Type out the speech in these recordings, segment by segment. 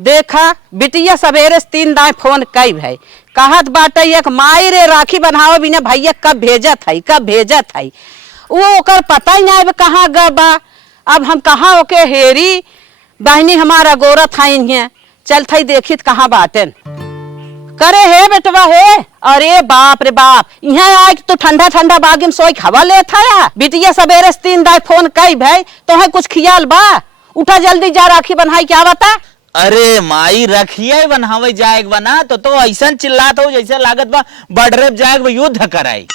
देखा बिटिया सवेरे 3 दाए फोन कई भाई कहत बाटे एक माई रे राखी बनावे बिना भैया कब भेजत है वो ओकर पता ही नहीं कहाँ ग बा। अब हम कहाँ ओके हेरी बहनी हमारा गोरत है चल थई देखित कहाँ बाटन करे हे बेटवा हे। अरे बाप रे बाप यहाँ आज तो ठंडा ठंडा बागिन सोई हवा ले था बिटिया सवेरे 3 दाए फोन कई भाई तो है कुछ खियाल बा उठा जल्दी जा राखी बनाई क्या बता। अरे माई रखिए बनावे जाएग बना तो ऐसा चिल्लात हो जैसे लागत बा बडरेब जाएग युद्ध कराई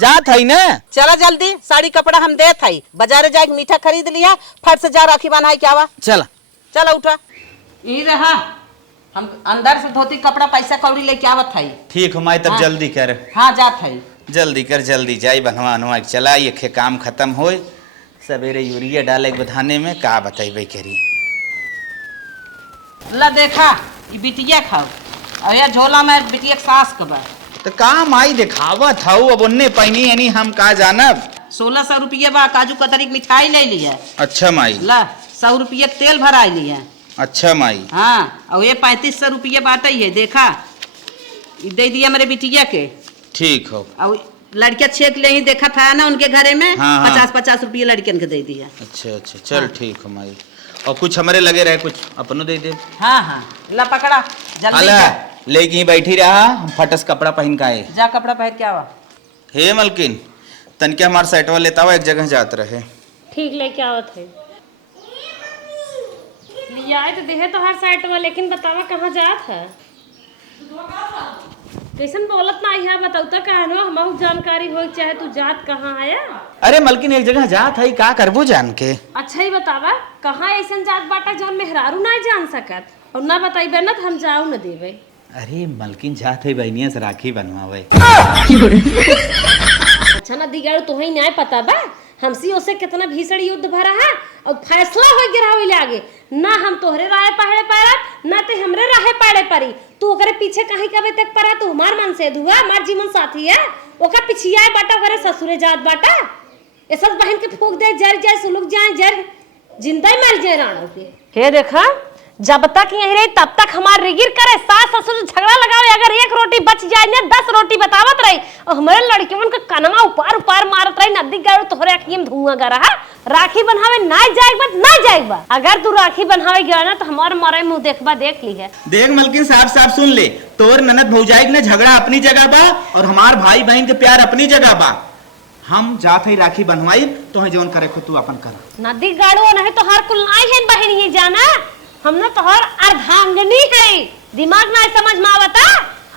जात है ना। चला जल्दी साड़ी कपड़ा हम दे थई बाजारे जाएग मीठा खरीद लिया फट से जा राखी बनाई क्या बा। चला चला उठा ई रहा हम अंदर से धोती कपड़ा पैसा कौड़ी लेके आवत थई। ठीक हो माई तब हाँ। जल्दी कर। हाँ जात है जल्दी कर जल्दी जाई बनवा अनुआ चला ये खे काम खत्म होए सवेरे यूरिया डाले बधाने में का बताइबे करी। ला देखा ये बिटिया खाओ और यार झोला में बिटिया सास कबा तो का माई दिखावत हूँ अब उन्ने पहनी यानी हम का जानब। 1600 रुपये बा काजू कतरी की मिठाई ले लिया। अच्छा माई ला 100 रुपये तेल भराई लिया। अच्छा माई हाँ और ये 3500 रुपये बाटे है देखा ये दे दिया मेरे बिटिया के। ठीक हो और लड़कियां छेक ले ही देखा था ना उनके घरे में। हाँ, 50-50 रुपये लड़कियन के दे दिया। अच्छा अच्छा चल ठीक हो माई और कुछ हमारे लगे रहे कुछ अपनों दे दे। हाँ हाँ ला पकड़ा जल्दी अला जा। लेकिन ही बैठी रहा हम फटस कपड़ा पहन का आए। जा कपड़ा पहन के आवा। हे मलकिन तनके हमार सेटवा लेता हुआ एक जगह जात रहे। ठीक लेके आवत है लिया आए तो देहे तो हर साइड में लेकिन बतावा कहाँ जात है कैसन बोलत ना है बताऊ तो कहनो हम जानकारी हो चाहे तू जात कहाँ आया। अरे मलकिन एक जगह जात है का करबो जान के। अच्छा ही बतावा कहाँ ऐसा जात बाटा जौन मेहरारू ना जान सकत और ना बताइबे ना तो हम जाऊ न देवे। अरे मलकिन जात है बहनिया से राखी बनवावे। अच्छा ना दिगाड़ू तुम्हें न्याय पता बा हमसी ओसे कितना भीषण युद्ध भरा है और फैसला हो गिरा हुई आगे ना हम तोहरे राहे पहले पड़ा ना ते हमरे राहे पड़े परी तू ओकरे पीछे काहे कबे तक पड़ा तू हमार मन से दुआ हमार जीवन साथी है ओका पिछिया बाटा ओकरे ससुरे जात बाटा ए सब बहन के फूक दे जर जाए सुलुक जाए जर जिंदा ही मर जाए राणो के। हे देखा जब तक यही रही तब तक हमार रिगिर करे सास ससुर झगड़ा लगावे अगर एक रोटी बच जाए ने 10 रोटी बतावत रही और हमारे लड़कियों के कनमा ऊपर ऊपर मारत रही नदी गाड़ो तोहरे अखियम धुआं गा रहा राखी बनहावे ना जाएग बा अगर तू राखी बनहावे गया ना तो हमार मारे मुंह देखबा देख ली है। देख मलकिन साफ साफ सुन ले तोर ननद भौजाई ने झगड़ा अपनी जगह बा और हमार भाई बहन के प्यार अपनी जगह बा। हम जात ही राखी बनवाई तो है जोन करे तू अपन कर नदी गाड़ो नहीं तो हर कुल नहीं है बहन ये जाना हमने तो हर अर्धांगनी है दिमाग ना समझ में आवता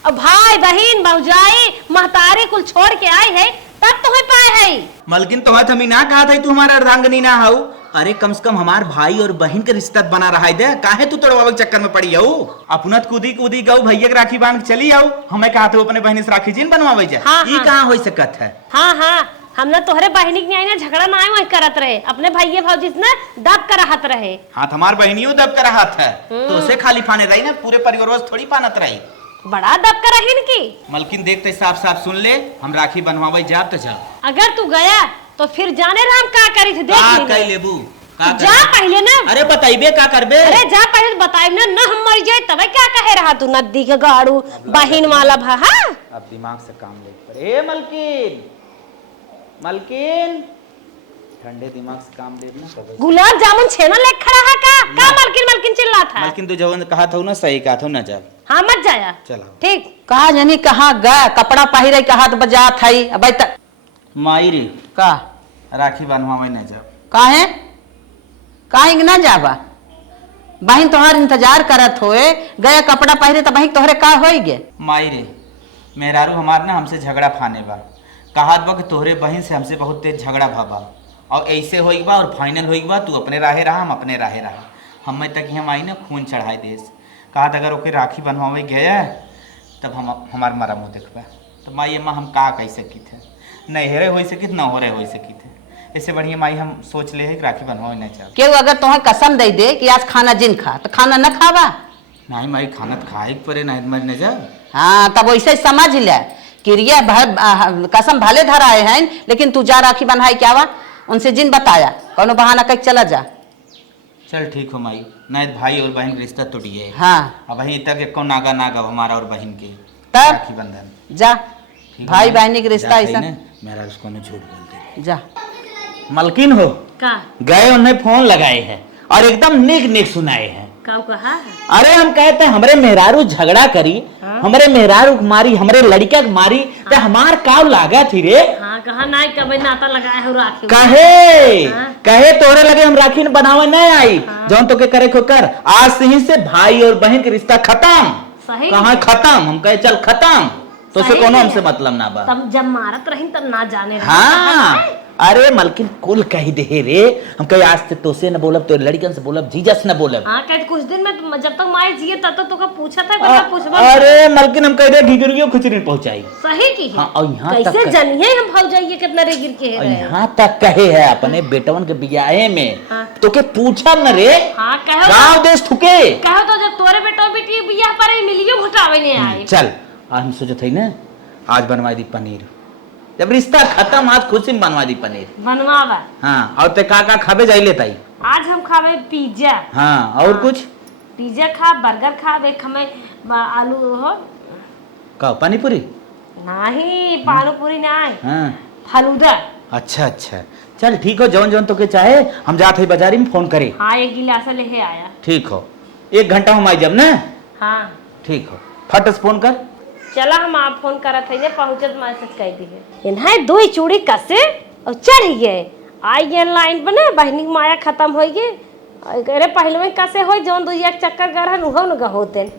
और भाई बहन भौजाई महतारी कुल छोड़ के आई है तब तो पाए है। मलकिन तो हमी ना कहा था तू हमारा अर्धांगनी ना हो। अरे कम से कम हमार भाई और बहन के रिश्ता बना रहा है काहे तू तोड़वावे के चक्कर में पड़ी हो अपनत कूदी गऊ भैया के राखी बांध चली आओ हमें कहा था अपने बहन से राखी जिन बनवावे जा। हाँ, ये कहाँ हो सकत है। हाँ हमने तोहरे बहनी के ना झगड़ा ना वही करत रहे अपने भैया भौजी ने दब कर रहत रहे। हाँ हमार बहनियों दब कर रहा था तो उसे खाली पाने रही ना पूरे परिवार थोड़ी पानत रही बड़ा दब कर रही की। मलकिन देखते साफ साफ सुन ले हम राखी बनवावे जाब तो जा अगर तू गया तो फिर जाने रहा हम का करी थे देख कई लेबू जा पहले ना। अरे बताइबे का करबे। अरे जा पहले बताइब ना हम मर जाए तब क्या कहे रहा तू नदी के गाड़ू बहन वाला भा। अब दिमाग से काम ले पड़े मलकिन ठंडे दिमाग से काम ले ना गुलाब जामुन छेना लेके खड़ा है का मलकिन चिल्ला था। मलकिन तू जवन कहा था ना सही कहा था ना जा हाँ मत जाया चला ठीक कहा जानी कहाँ गया कपड़ा पहिरे के हाथ बजा थई अब माई रे का राखी बनवावे ना जा काहे काहे ना जाबा बहन तोहार इंतजार करत होए गया कपड़ा पहिरे तो बहन तोहरे का होई गे। माई रे मेहरारू हमार ना हमसे झगड़ा फाने बा कहात बा कि तोहरे बहन से हमसे बहुत तेज झगड़ा भाबा और ऐसे होई बा और फाइनल होई बा तू अपने राहे रहा हम अपने राहे रहा हमें तक हम आई ना खून चढ़ाए देश कहा अगर ओके राखी बनवावे गया तब हम हमार मरा मुँह देखबा तो माई अम्मा हम का कह सकी थे न हेरे हो सकित न हो रहे हो सकी थे इससे बढ़िया माई हम सोच ले है कि राखी बनवावे नहीं चाहते केहू अगर तुम्हें कसम दे दे कि आज खाना जिन खा तो खाना न खावा नहीं माई खाना तो खाए परे नहीं मर न जा। हाँ तब वैसे समझ ले क्रिया कसम भले धराए हैं लेकिन तू जा राखी बन्हाई क्या वा उनसे जिन बताया कौनो बहाना कह चला जा। चल ठीक हो माई नहीं भाई और बहन का रिश्ता टूट गया है। हाँ अब वही तक एको नागा नागा हमारा और बहन के तब राखी बंधन जा ठीक है भाई ना? बहनी के रिश्ता जा ऐसा सही ना? मेरा उसको नहीं झूठ बोलते जा। मलकिन हो का गए उन्हें फोन लगाए हैं और एकदम निक निक सुनाए हैं। का कहा है? अरे हम कहते हैं हमरे मेहरारू झगड़ा करी हमरे मेहरारू को मारी हमरे लड़का को मारी तो हमार काव लागा थी रे। हाँ कहा ना कभी नाता लगाया हो राखी कहे हाँ। कहे तोरे लगे हम राखी न बनावे नहीं आई जौन तो के करे को कर आज से ही से भाई और बहन के रिश्ता खत्म। सही कहाँ खत्म हम कहे चल खत्म तो से सही कोनो है। हमसे मतलब ना बा। तब जब मारत रही तब ना जाने रही। हाँ अरे मलकिन कुल कही दे रे हम कहे आज से तो से न बोलब तो लड़कन से बोलब जीजस न बोलब। हाँ कह कुछ दिन में जब तक माए जिए तब तक तो पूछा था बता पूछबा। अरे मलकिन हम कह दे घिगुरियो कुछ नहीं पहुंचाई। सही की है। हाँ, और यहाँ कैसे तक- जानिए हम भाव जाइए कितना रे गिर के है। यहाँ तक कहे है अपने बेटवन के बियाहे में हाँ। तो के पूछा न रे हाँ कहो गाँव देश ठुके। कहो तो जब तोरे बेटा बेटी बियाह पर ही मिलियो घटावे ने आए। चल आज हम सोचो थे ना आज बनवा दी पनीर जब रिश्ता खत्म आज खुशी में बनवा दी पनीर। बनवावा। हाँ और ते का खाबे जाई लेता ही। आज हम खावे पिज्जा। हाँ और कुछ पिज्जा खा बर्गर खा एक हमें आलू हो का पानी पूरी। नहीं पानी पूरी नहीं हाँ फलूदा। अच्छा अच्छा चल ठीक हो जौन जौन तो के चाहे हम जाते ही बाजारी में फोन करे। हाँ एक गिलास ले आया। ठीक हो 1 घंटा हम आई जब ना। हाँ ठीक हो फट से फोन कर। चला हम आप फोन करत है पहुंचत मैसेज कर दिए इन्हें दो ही चूड़ी कसे और चढ़ गए आई गए लाइन बने बहनी की माया खत्म हो गए अरे पहले में कसे हो जौन दो एक चक्कर गढ़न उहो न होते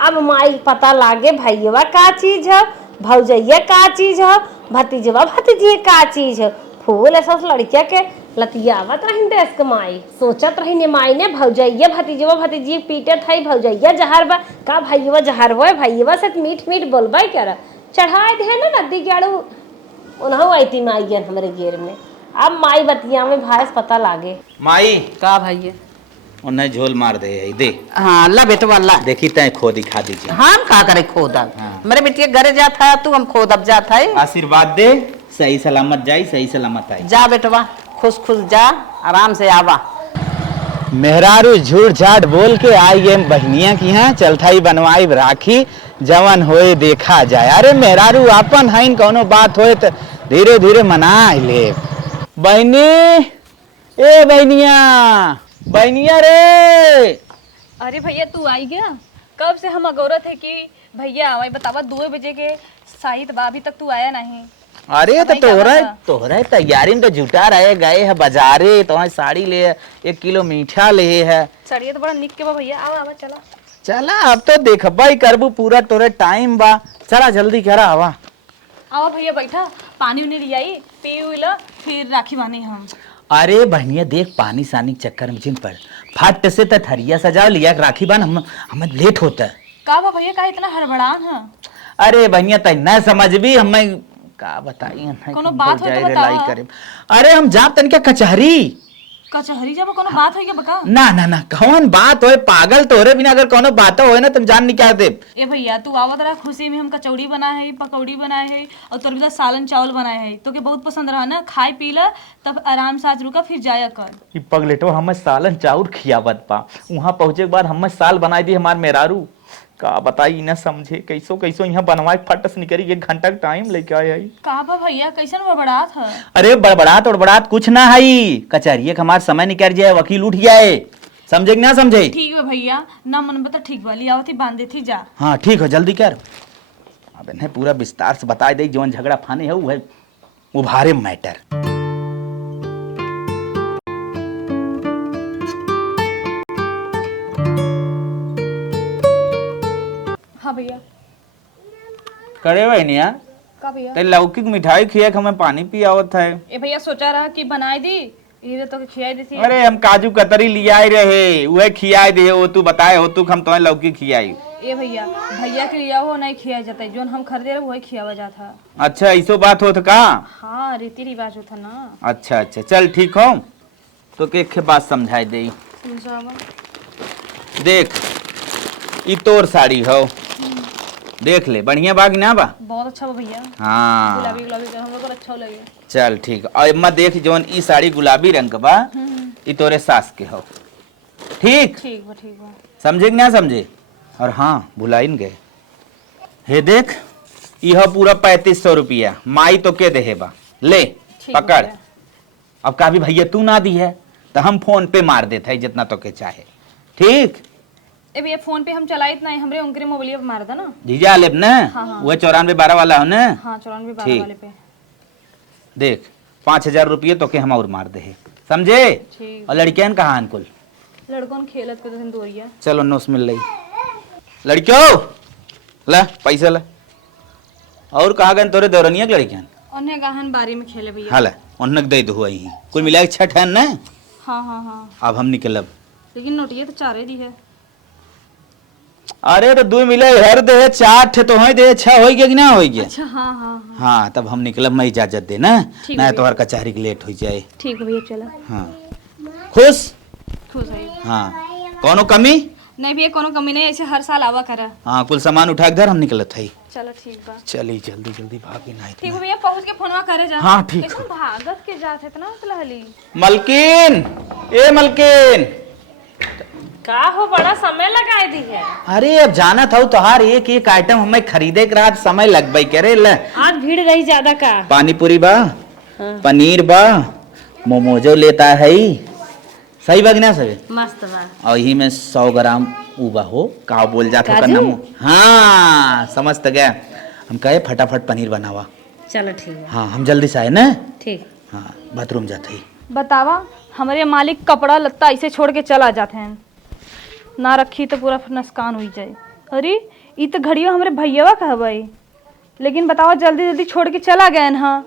अब माई पता लागे भैया का चीज है भौजैया का चीज है भतीजवा भतीजी का चीज है फूल ऐसा लड़किया के लतियावत रही देश के माई सोचत रही ने माई ने भौजैया भतीजवा भतीजी पीटत है भौजैया जहर बा का भैया जहर वो भैया से मीठ मीठ बोलबे कर चढ़ाए दे ना नदी गाड़ू उन्हों आई थी माई गन हमारे घेर में अब माई बतिया में भाईस पता लागे माई का भैया उन्हें झोल मार दे दे। हाँ अल्लाह बेटवा अल्लाह देखी तय खो दिखा दीजिए। हम का करे खोदब हाँ। मेरे बेटिया घरे जाता है तू हम खोदब जाता है। आशीर्वाद दे सही सलामत जाई सही सलामत आई। जा बेटवा खुश खुश जा आराम से आवा। मेहरारू झूठ झाट बोल के आई एम बहनिया की यहाँ चलथाई बनवाई राखी जवन होए देखा जाए। अरे मेहरारू अपन है कोनो बात होए तो धीरे धीरे मना ले। बहनी ए बहनिया बहनिया रे। अरे भैया तू आई गया कब से हम अगौरत है कि भैया आवाई बतावा 2 बजे के साहित बा अभी तक तू आया नहीं। अरे तो बताई क्या तोहरा बता? तोहरा तैयारी में तो जुटा रहे गए है बाजारे तुम्हारी साड़ी ले 1 किलो मीठा ले है। चलिए तो बड़ा निक के बा भैया आवा आवा चला। चला अब तो देखबा ही करबू पूरा तोरे टाइम बा चला जल्दी करा आवा। आवा भैया बैठा पानी उनी लियाई पी उला फिर राखी बानी हम। अरे बहनिया देख पानी सानी के चक्कर में जिन पर फट से तो थरिया सजा लिया राखी बान हम लेट होता है। का बा भैया का इतना हड़बड़ान है? अरे बहनिया तय न समझ भी हमें का बताई कोनो बात हो तो बतावा। करे अरे हम जाब तन क्या कचहरी कचहरी जब कोनो बात होई के बका। ना ना ना कौन बात होए पागल तोरे बिना अगर कोनो बात होए ना तुम जान नहीं क्या दे। ए भैया तू आवत रहा खुशी में हम कचौड़ी बनाए है पकौड़ी बनाए है और तोर भी सालन चावल बनाए है तो के बहुत पसंद रहा ना खाए पीला तब आराम से आज रुका फिर जाया कर। ई पगलेटो हमें सालन चाउर खियावत पा वहां पहुंचे के बाद हमें साल बनाई दी हमार मेहरारू का बताई न समझे कैसो कैसो यहाँ बनवाए फट से निकली 1 घंटा का टाइम लेके आए आई। का बा भैया कैसन बड़बड़ात है? अरे बड़बड़ात उड़बड़ात कुछ ना है कचहरी का हमारा समय निकल जाए वकील उठ जाए समझे कि ना समझे। ठीक है भैया ना मन बता ठीक वाली आवती बांधे थी जा। हाँ ठीक है जल्दी कर। अब इन्हें पूरा विस्तार से बता दे जौन झगड़ा फाने है वो है उभारे मैटर। हाँ भैया। करे बहनिया का भैया? ते लौकिक मिठाई खिया हमें पानी पियावत है। ए भैया सोचा रहा कि बनाए दी ये तो खियाई दी थी। अरे हम काजू कतरी लियाए रहे वह खियाए दे वो तू बताए हो तू हम तुम्हें लौकी खियाई। ए भैया भैया के लिया हो नहीं खिया जाता जोन हम खरीदे रहे वही खियावा जाता। अच्छा ऐसो बात होत का। हाँ रीति रिवाज होता ना। अच्छा अच्छा चल ठीक हो तो के बात समझाई दे। समझावा। देख ई तोर साड़ी हो देख ले बढ़िया बाग ना बा। बहुत अच्छा बा भैया। हाँ गुलाबी गुलाबी का हम लोग को अच्छा लगे। चल ठीक और मैं देख जौन ई साड़ी गुलाबी रंग का बा ई तोरे सास के हो ठीक ठीक बा समझे कि ना समझे। और हाँ भुलाई न गए, हे देख यह पूरा 3500 रुपया माई तो के दे बा, ले ठीक पकड़। भैया। अब का भी भैया तू ना दी है तो हम फोन पे मार देते है जितना तो के चाहे। ठीक ए भैया फोन पे हम चलाई इतना हमरे उनके मोबाइल पे मार दा ना। जीजा लेब ना, हाँ। वो 9412 वाला हो ना। हाँ 9412 ठीक। वाले पे। देख 5000 रुपये तो के हम और मार दे, समझे। ठीक। और लड़कियन कहाँ अनकुल, लड़कों खेलत के तो दोरिया। चलो नोस मिल रही लड़कियों, ला पैसा ला। और कहाँ गए तोरे दौरनिया के लड़कियन। उन्हें गहन बारी में खेले भैया। हाँ ला उन्नक दे दो ही कुल मिला के 6 है ना। हाँ अब हम निकलब। लेकिन नोटिया तो 4 दी है। अरे तो 2 मिले हर दे 4 ठे तो है दे 6 होई गया कि ना होई गया। अच्छा हाँ। हाँ तब हम निकलब, मैं इजाजत दे ना, ठीक ना है तो हर कचहरी के लेट हो जाए। ठीक है भैया चला। हाँ खुश। खुश है। हाँ कोनो कमी नहीं भैया कोनो कमी नहीं, ऐसे हर साल आवा करा। हाँ कुल सामान उठा के धर हम निकलत है। चलो ठीक बा। चली जल्दी जल्दी भागी ना ठीक है भैया पहुंच के फोनवा करे जा। हाँ, ठीक। ऐसे भागत के जात है इतना मतलब हली। मलकिन, ए मलकिन। का हो बड़ा समय लगाए दी है। अरे अब जाना था तोहार एक एक आइटम हमें खरीदे के रात समय लगबई करे ल। आज भीड़ रही ज्यादा का। पानी पूरी बा, पनीर बा, मोमोजो लेता है, सही बा कि ना सही। मस्त बा। और यही में 100 ग्राम उबा हो का बोल जाता का काजू? नमो। हाँ समझ तो गया। हम कहे फटाफट पनीर बनावा। चलो ठीक है। हाँ हम जल्दी से आए ना। ठीक। हाँ बाथरूम जाते ही। बतावा हमारे मालिक कपड़ा लत्ता ऐसे छोड़ के चला जाते हैं, ना रखी तो पूरा नुकसान हो जाए। अरे ये तो घड़िया हमारे भैया कह भाई, लेकिन बताओ जल्दी जल्दी छोड़ के चला गए ना।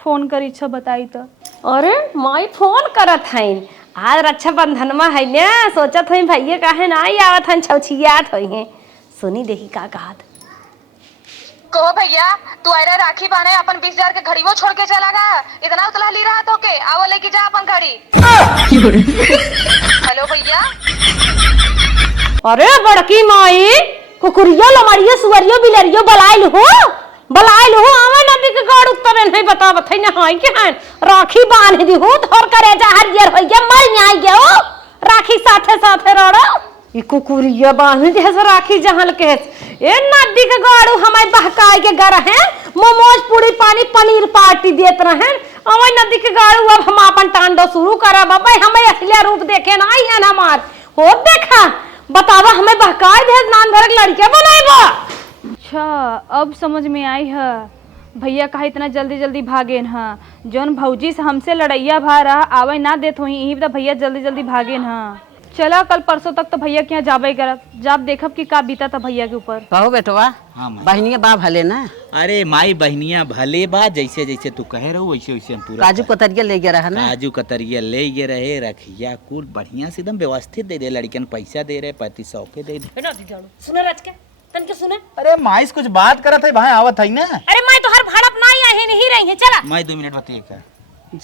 फोन कर इच्छा बताई तो। अरे माई फोन करत हईन, आज रक्षाबंधनमा है ना, सोचत हई भैया काहे ना आई आवत हन, छौछियात होई हैं। सुनी देखी का कहत। कहो भैया तू आयरा राखी बाने अपन 20,000 के घड़ी वो छोड़ के चला गया, इतना उतला ली रहा तो के आओ लेके जा अपन घड़ी। हेलो भैया। अरे बड़की माई, कुकुरिया लमड़िया सुअरियो बिलरियो बलाइल हो आवे नदी के गाड़ उतरे नहीं बतावत है ना हाई के हन राखी बांध दी हो धर करे जा हरियर हो गया मर न्याय गया हो राखी साथे साथे रड़ो ई कुकुरिया बांध दी है राखी जहल के ए नदी के गाड़ू हमें बहकाए के गर हैं मोमोज पूरी पानी पनीर पार्टी देत रहन अवे नदी के गाड़ू अब हम अपन तांडव शुरू करब भाई हमें असली रूप देखे ना आई है हमार हो देखा बतावा हमें बहकाए दे नान भरक लड़के बनाएबा। अच्छा अब समझ में आई है भैया कहा इतना जल्दी जल्दी भागे न। जौन भौजी से हमसे लड़ैया भा रहा आवे ना देत हुई यही तो भैया जल्दी जल्दी भागे न। चला कल परसों तक तो भैया के यहाँ जाबे करब, जाब देखब कि का बीता था भैया के ऊपर। कहो बेटवा। हाँ माई। बहनिया बा भले ना। अरे माई बहनिया भले बा, जैसे जैसे तू कह रहो वैसे वैसे हम पूरा काजू कतरिया ले गया रहा ना। काजू कतरिया ले ये रहे, रखिया कुल बढ़िया से एकदम व्यवस्थित दे दे, लड़कियन पैसा दे रहे 3500 के दे दे। सुने रच के तन के सुने। अरे माई से कुछ बात करत है भाई आवत है ना। अरे मैं तो हर भाड़प ना आई नहीं रही है चला। माई 2 मिनट बतिए का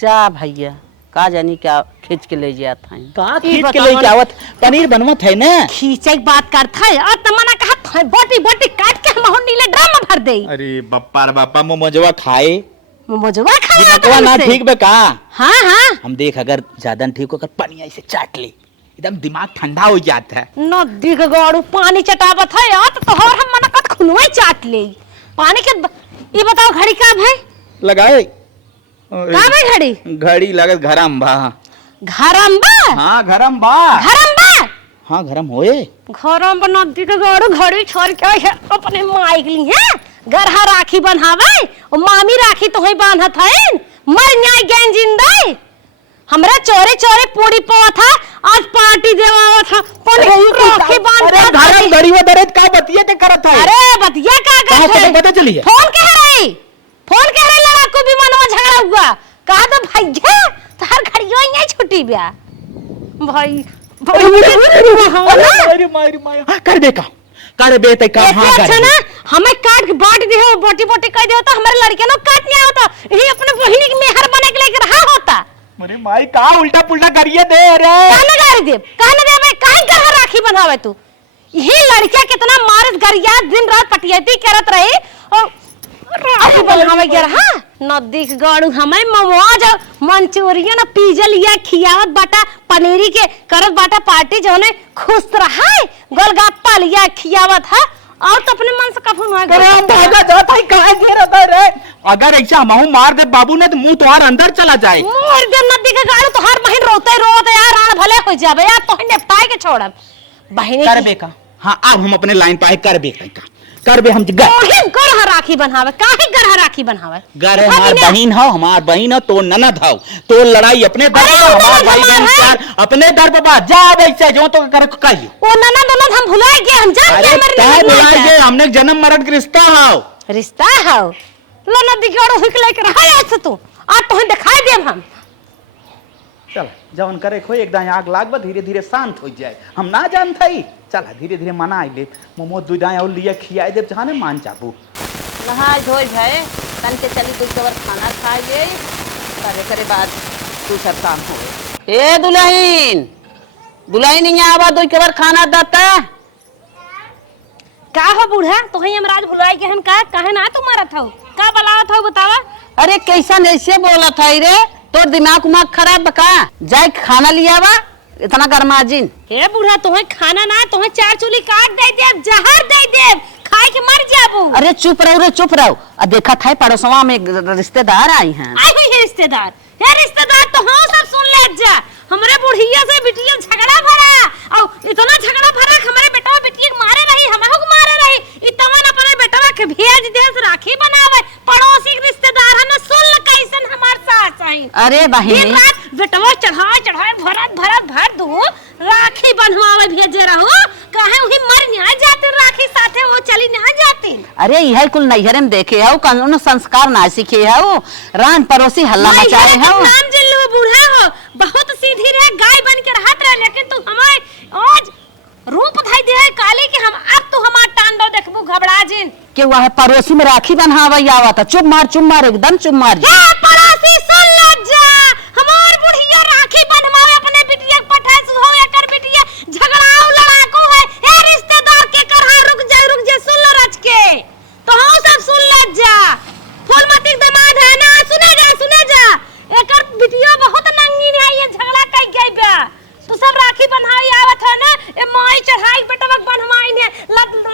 जा भैया का जानी क्या खींच के ले जात है का खींच के लेके आवत, पनीर बनवत है ना। खींचे की बात करता है और तमन्ना कहत है बोटी बोटी काट के हम नीले ड्रम में भर दे। अरे बप्पा रे बापा मोमोजवा खाए मोमोजवा खाया दिमागवा ना ठीक बे का। हाँ हाँ हम देख अगर ज्यादा ठीक होकर पनिया से चाट ले एकदम दिमाग ठंडा हो जाता है। नदी के गाड़ू पानी चटावत है यार तो तोहर हम मना कत खुनवा चाट ले पानी के ये बताओ घड़ी का है लगाए का है घड़ी घड़ी लगत घरम बा। घरम बा हाँ घरम बा। घरम बा हाँ घरम होए। घरम बा नदी के गाड़ू घड़ी छोड़ के है अपने माई के लिए गरहा राखी बन्हावे और मामी राखी तो ही बांधत है मर न्याय गैन जिंदा हमरा चोरे चोरे पूरी पवा था आज पार्टी देवा था राखी बांध अरे घरम घड़ी वो दर्द का बतिया के करत है। अरे बतिया का कहाँ कर पता चली है? फोन कह रही लड़ाकू विमान में झगड़ा हुआ कहा तो भैया तो हर घड़ियों ही छुट्टी ब्या भाई अरे मारी माया कर दे का कर बे ते का। हाँ अच्छा ना हमें काट के बांट दे हो बोटी बोटी कह दे तो हमारे लड़के नो काट नहीं होता ये अपने बहिनी की मेहर बने के लेके रहा होता। अरे माई का उल्टा पुल्टा करिए दे रे। काहे गाड़ी दे काहे दे मैं काहे गरहा राखी बनावे तू यही लड़कियां कितना मारत गरिया दिन रात पटियती करत रही और राखी बनावे के रहा नदी के गाड़ू हमें ममोज मंचूरियन पिज्जा लिया खियावत बाटा पनीरी के करत बाटा पार्टी जोने खुश रहा है गोलगप्पा लिया खियावत है और तो अपने मन से कफन आ अरे हम भागा जाता ही कहाँ घेरता रे। अगर ऐसा हम मार दे बाबू ने तो मुंह तुम्हारे अंदर चला जाए। मोर दे नदी के गाड़ू तो हर बहन रोते यार राण भले हो जावे यार तो निपटाए के छोड़ब बहन कर बेका। हाँ अब हम अपने लाइन पे कर बेका का कर बे हम ओही गरह राखी बनावे काहे गरह राखी बनावे गरे हमार बहन हो हमार बहन हो तो ननद हो तो लड़ाई अपने दर अरे पर हमार ननद भाई हमार बहन है। प्यार अपने दर पर बा जा वैसे जो तो करे को कहियो। ओ ननद हम भुला गए हम जान के अरे हमारे तय ननद बुलाए है। जे हमने जन्म मरण के रिश्ता हो रिश्ता है लो नदी के गाड़ू हिक लेके रहा है तू आ तो दिखाई देम हम चल जवन करे खो एकदम आग लागबा धीरे धीरे शांत हो जाए हम ना जानता ही चला धीरे धीरे मना आई ले मोमो दुदाई और लिए खियाई दे जाने मान जाबू नहाय धोई भय तन के चली तू कवर खाना खाए ले करे करे बाद तू सब काम हो ए दुल्हन नहीं आवा दो कवर खाना दाता का हो बूढ़ा तो ही हम राज भुलाई के हम का काहे ना तू मारत हो का बलावत हो बतावा अरे कैसा ऐसे बोला था रे तो दिमाग उमाग खराब बका जाए खाना लिया बा इतना गरमाजिन हे बूढ़ा तोहे खाना ना तोहे चार चूली काट दे देब जहर दे देब खाए के मर जाबू अरे चुप रहो अब देखा था पड़ोसवा में रिश्तेदार आई हैं आई हुई है रिश्तेदार हे रिश्तेदार तो हाँ सब सुन ले जा हमरे बुढ़िया से बिटिया झगड़ा भरा और इतना झगड़ा भरा कि हमारे बेटा बिटिया मारे रही हमहु को मारे रही इतना अपने बेटा के भेज दे राखी बनावे पड़ोसी के रिश्तेदार हमें सुन ल कैसन हमार साथ आई अरे दिन बहिनी रात बेटवा चढ़ाए भरत भर दो राखी बनवावे भेजे रहो काहे वही मर ना जाते राखी साथे वो चली ना जाती अरे यह कुल नैहरे में देखे हो कानून संस्कार ना सीखे हो रान पड़ोसी हल्ला मचाए हो नाम जिल लो बूढ़ा हो बहुत सीधी रहे गाय बन के रहत रहे लेकिन तू हमारे आज रूप धाई दे है काले के हम अब तो हमार टांडव देखबू घबरा जिन के वह पड़ोसी में राखी बन्हावा आवा था चुप मार एकदम चुप मार हे पड़ोसी सुन ल जा हमार बुढ़िया राखी बनवावे अपने बिटिया पठास हो एकर बिटिया झगड़ाऊ लड़ाकू है हे रिश्तेदार के करहा रुक जा सुन ल रच के तो हम सब सुन ल जा फूलमती दामाद है ना सुने जा एकर बिटिया बहुत नंगी है ये झगड़ा कई गई बा तू सब राखी बन्हाई आवत है ना ए माई चढ़ाई बेटवा बनवाई ने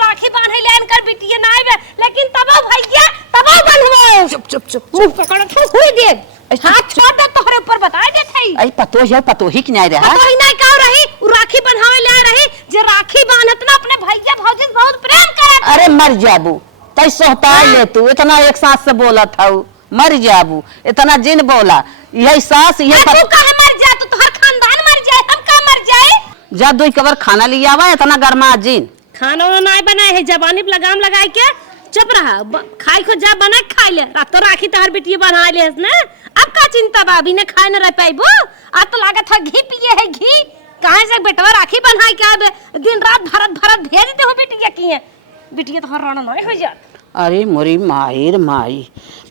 राखी बांधे ले इनकर बिटिया ना आवे लेकिन तबो भैया तबो बनवाओ चुप मुंह पकड़ के हुई दे हाथ छोड़ दे तोहरे ऊपर बता दे थई आई पतो ही कि नहीं रहा तो ही नहीं का रही उ राखी बनवावे ले रही जे राखी बांधत ना अपने भैया भौजी से बहुत प्रेम करत अरे मर जाबू तै सोहता ले तू इतना एक साथ से बोला था मर जाबू इतना जिन बोला यही सास ये तू काहे मर जा तू तोहर खानदान मर जाए हम का मर जाए जा दो कवर खाना लिया आवा इतना गरमा जिन खाना नहीं बनाए है जबानी पे लगाम लगाए के चुप रहा खाई को जा बना खा ले रात तो राखी तोहर बिटिया बना ले ना अब का चिंता बा अभी ने खाए न रह पाइबो आज तो लागत है घी पिए है घी कहां से बेटवा राखी बनाई के आबे दिन रात भरत भेज दे हो बिटिया की बिटिया तो हर राणा नहीं हो जात अरे मोरी माई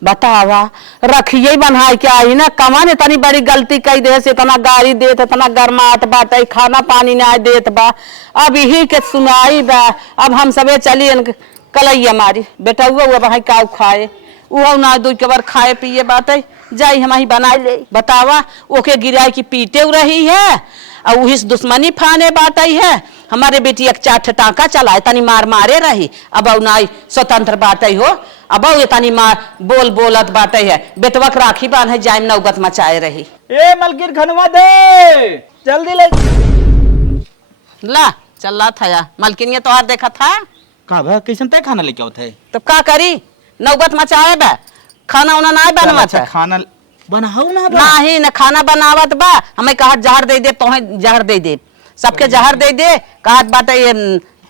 बतावा रखिए बनाई के आई ना कमा ने तनी बड़ी गलती कई दे से इतना गाड़ी देत इतना गरमाट बाटे खाना पानी ना देत बा अब यही के सुनाई बा अब हम सबे चली कलैया मारी बेटा हुआ भाई काऊ खाए वो ना दू के बार खाए पिए बाटे जाई हम ही बनाई ले बतावा ओके गिराई की पीटे रही है और वही दुश्मनी फाने बात आई है हमारे बेटी एक चार टाका चलाए तनी मारे रही अब नाई स्वतंत्र बात हो अब ये तनी मार बोलत बात है बेटवक राखी बांधे जाइम नौगत मचाए रही ए मलकिर खनवा दे जल्दी ले ला चल रहा था या मलकिन ये तोहार देखा था का भा कैसन तय खाना लेके आवत है तो का करी नौगत मचाए बा खाना उना नहीं बनवत है खाना बनाऊ ना नहीं न खाना बनावत बा हमें कहा जहर दे दे तो जहर दे दे सबके जहर दे दे कहत बाटे ये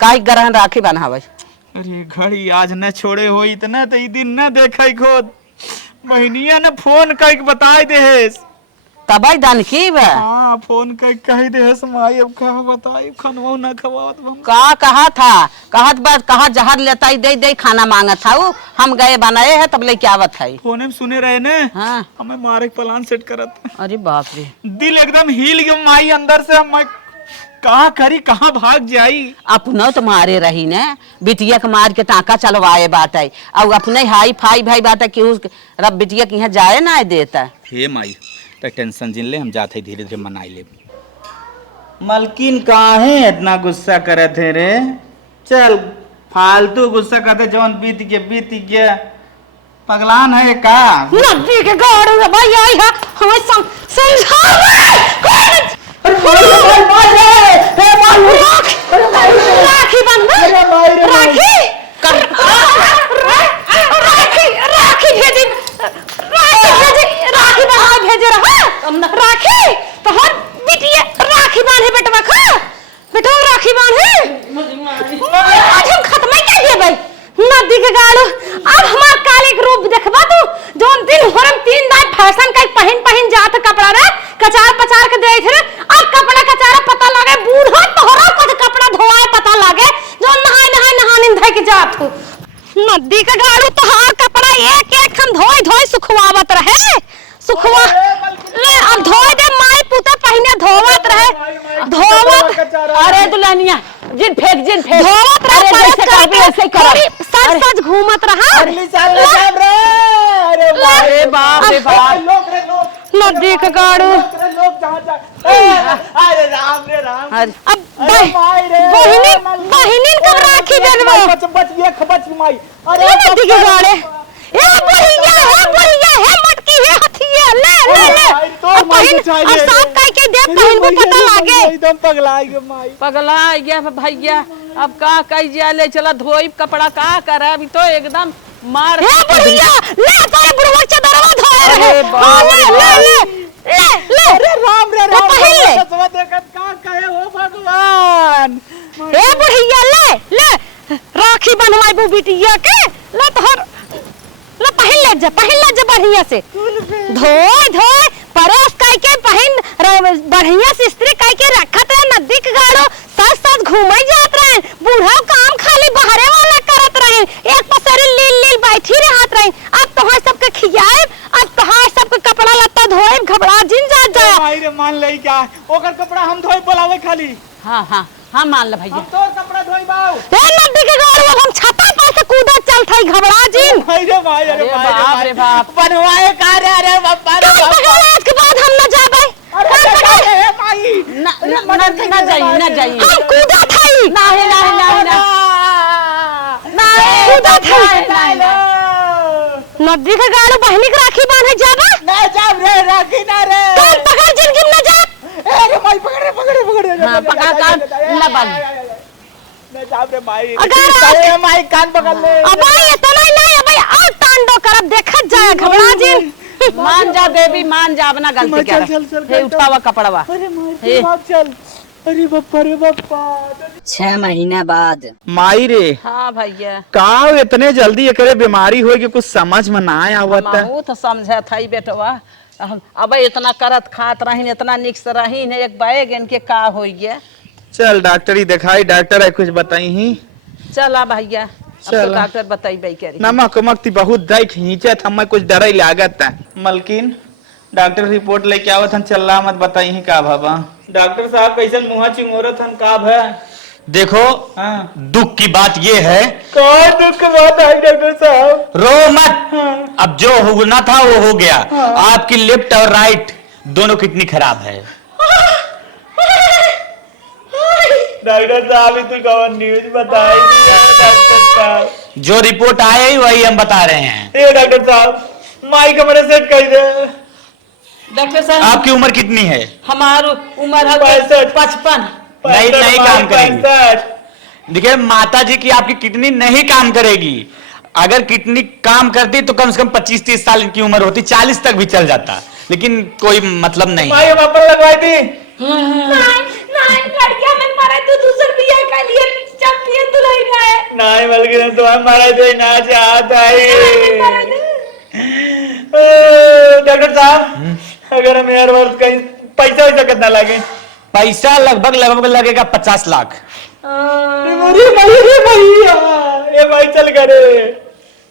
काहे ग्रहण राखी बनावे अरे घड़ी आज न छोड़े हो इतना तो ई दिन न देखै खुद बहनिया ने फोन करके बताई दे तबाई दान की बा हां फोन करके कह दे माई अब का बताई खनवा ना खवात हम का कहा था कहत बात कहा जहर लेताई दे खाना मांगत था वो हम गए बनाए है तब लेके आवत है फोन में सुने रहे ने हाँ हमें मारे के प्लान सेट करत अरे बाप रे दिल एकदम हिल गया माई अंदर से हम कहाँ करी कहाँ भाग जाई। अपनो तो मारे रही ने बिटिया के मार के टाका चलवाए बाटे और अपने हाई फाई भाई बाटे कि रब बिटिया के यहाँ जाए ना देता। हे माई तो टेंशन जिन ले, हम जाते धीरे धीरे मनाई ले। मलकिन काहे इतना गुस्सा करे थे रे? चल फालतू गुस्सा करते, जौन बीत गया पगलान है का। नदी के गाड़ू में भाई आई है हमें समझा राखी बंद राखी राखी भेजी राखी बना भेजे रहा राखी तो हर बिटिया राखी बांधे बेटवा खा बेटा राखी बांधे आज हम खत्म ही कर दिए भाई नदी के गाड़ू। अब हमार काले के रूप देखबा तू जोन दिन हरम 3 दाई फैशन का पहन जात कपड़ा रे कचार पचार के देई थे। अब कपड़ा कचारा पता लागे बूढ़ा तोहरा कुछ कपड़ा धोवाए पता लागे जो नहान धइ के जात हो। नदी के गाड़ू तोहार कपड़ा एक हम धोई सुखवावत रहे सुखवा ले अब धोई दे माई पुता पहने धोवत रहे धोवत। अरे दुल्हनिया जिन फेंक धोवत रहे ऐसे कर ऐसे कर सच घूमत रहा। अरे बाप रे बाप नदी के गाड़ू अरे राम रे राम। अब बहिनी कब राखी देलबो बच माई। अरे नदी के गाड़े ए बुढ़िया है मटकी है हथिया ले अब साथ कह के देख पहनबो पता लागे एकदम पगला गए माई। पगला गया भैया अब का कह जा ले चला धोई कपड़ा का कर अभी तो एकदम मार ए बुढ़िया ले तारे बुढ़वा चदरवा धोए अरे बाप रे ले अरे राम रे राम। पहन ले ससुर देखत का कहे हो भगवान। ए बुढ़िया ले राखी बनवाई बू बिटिया के ले तोहर ले पहन ले जा बढ़िया से धोए परस काई के पहन बढ़िया से स्त्री काई के रखत है। नदी के गाड़ो सच घूमे जात रहे बूढ़ा काम खाली बहरे वाला करत रहे एक पसरी लील बैठी रहत रहे। अब तोहार सबके खियाए अब तोहार सबके कपड़ा लत्ता धोए घबरा जिन जा माई रे मान ले क्या ओकर कपड़ा हम धोई बोलावे खाली। हाँ मान ल भैया हम तोर कपड़ा धोई बाऊ। ए नदी के गाड़ो अब हम छता पर से कूदा चल थई घबरा जिन अरे बाप रे बाप बनवाए का रे। अरे बाबा रे बाबा आज के बाद हम न जाबे अरे माई ना जाइए हम कूदा थई नहीं कूदा थई नदी के गाड़ो बहनी के राखी बांधे जाबा ना जाब रे राखी ना रे। कान पकड़ जिंदगी में जा अरे माई पकड़ हाँ, पकड़ कान ना बांध। ना जाब रे माई। अगर अरे माई कान पकड़ ले। अब ये तो नहीं अबे और तांडो करब देखत जाए घबरा जिन मान जा देवी मान जा अपना गलती कर हे उठावा कपड़वा अरे माई भाग चल। अरे बापा 6 महीना बाद माई रे हाँ भैया का इतने जल्दी एकरे बीमारी हो कि कुछ समझ में ना आवत। महू तो समझे थई बेटवा अब इतना करत खात रहीन इतना निक से रहीन एक बैग इनके का हो गया। चल डॉक्टरी दिखाई डॉक्टर है कुछ बताई ही। चला भैया अब तो डॉक्टर बताई करी नमक उमक बहुत दई खींचत हमें कुछ डर ही लागत है। मलकिन डॉक्टर रिपोर्ट लेके आवत हन चल मत बताई ही का बाबा। डॉक्टर साहब कैसे मुँह चिंगोरत हन का है। देखो हाँ। दुख की बात ये है कौन दुख की बात है डॉक्टर साहब। रो मत अब जो होना था वो हो गया। आपकी लेफ्ट और राइट दोनों किडनी खराब है। डॉक्टर साहब तो कौन न्यूज बताई डॉक्टर साहब। जो रिपोर्ट आई वही हम बता रहे हैं। ये डॉक्टर साहब माई कमरे सेट कर दे। डॉक्टर साहब आपकी उम्र कितनी है? हमारी उम्र है 55 नहीं काम करेगी। देखिए माता जी की आपकी किडनी नहीं काम करेगी। अगर किडनी काम करती तो कम से कम 25-30 साल की उम्र होती 40 तक भी चल जाता लेकिन कोई मतलब नहीं। माई हम अपन लगवाई थी। नहीं लड़कियां में मारा तू दूसर बिया का लिए चैंपियन दुल्हन है नहीं बल्कि तो हमारा तो ना चाहता है। डॉक्टर साहब अगर हम एयर वर्ष कहीं पैसा वैसा कितना लगे? पैसा लगभग लगेगा 50 लाख। ये भाई चल करे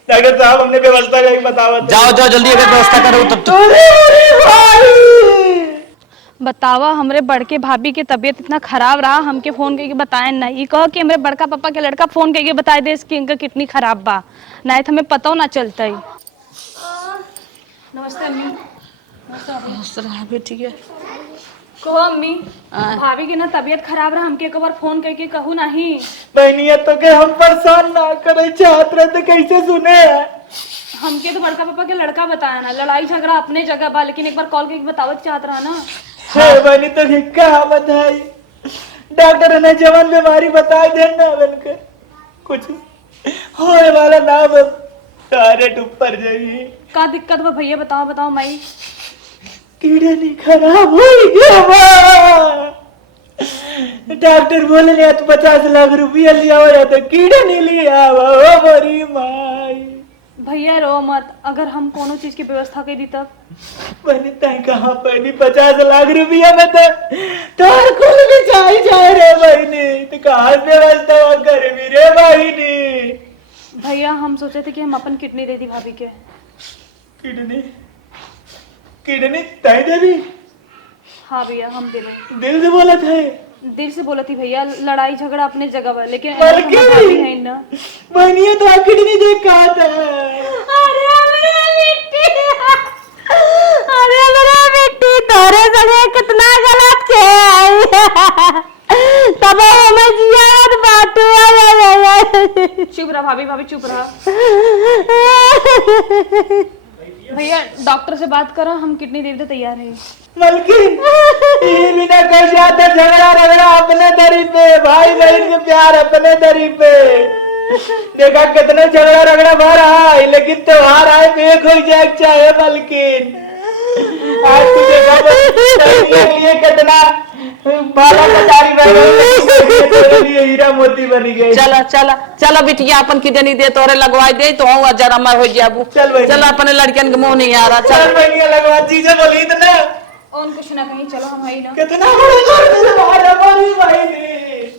डॉक्टर साहब हमने व्यवस्था करके बतावा। जाओ जल्दी अगर व्यवस्था करो तब तो। बतावा हमरे बड़के भाभी के तबीयत इतना खराब रहा, हमके फोन करके बताए नहीं। कहो कि हमरे बड़का पापा के लड़का फोन करके बताए दे कि इनका किडनी खराब बा, नहीं तो हमें पता ना चलता ही। नमस्ते अम्मी। ठीक है। कहो अम्मी, भाभी के ना तबीयत खराब रहा, हमके एक बार फोन करके कहू नहीं। बहनिया तो के हम परेशान ना करे चाहत रहे तो कैसे सुने। हमके तो बड़का पापा के लड़का बताया ना, लड़ाई झगड़ा अपने जगह बा, लेकिन एक बार कॉल करके बतावत चाहत रहा ना। है बहनी तो क्या बताई, डॉक्टर ने जवान बीमारी बता देना बनकर कुछ होने वाला ना, बस डायरेक्ट ऊपर जाइए। का दिक्कत बा भैया, बताओ बताओ। मई किडनी खराब हो गया बा। डॉक्टर बोले नहीं तो 50 लाख रुपया लिया हो या तो किडनी लिया हो बड़ी माई। भैया रो मत, अगर हम कोनो चीज की व्यवस्था कर दी तब। बहनी तय कहाँ पहनी 50 लाख रुपया में तो तार खुल भी जाए रे बहनी, तो कहाँ से व्यवस्था कर भी रे बहनी। भैया हम सोचे थे कि हम अपन किडनी दे दी भाभी के। किडनी किडनी तय दे दी? हाँ भैया हम दे देंगे। दिल से बोला था, दिल से बोला थी भैया, लड़ाई झगड़ा अपने जगह पर, लेकिन बल्कि भाभी है ना। बहनिया तो किडनी देख कहा था। अरे मेरा बेटी, अरे मेरा बेटी तोरे संगे कितना गलत किया तब मैं जियात बाटू। चुप रहा भाभी, भाभी चुप रहा। भैया डॉक्टर से बात करो, हम किडनी देने तैयार हैं। मलकिन ये बिना कर जाता झगड़ा रगड़ा अपने दरी पे, भाई बहन के प्यार अपने दरी पे। देखा कितना झगड़ा रगड़ा भर रहा है, लेकिन त्योहार आए एक हो जाए चाहे। मलकिन आज तू देखा लिए कितना बाला कटारी बन गई, तेरे लिए हीरा मोती बनी गई। चला चला चला बिटिया, अपन किडनी दे तोरे लगवाई दे तो हूँ जरा मर हो जाबू। चल भाई, चल अपने लड़कियन के मुंह नहीं आ रहा। चल बहनिया लगवा चीजें बोली इतना और कुछ ना कहीं, चलो हम आई ना। कितना बड़ा घर में हमारी बहनी।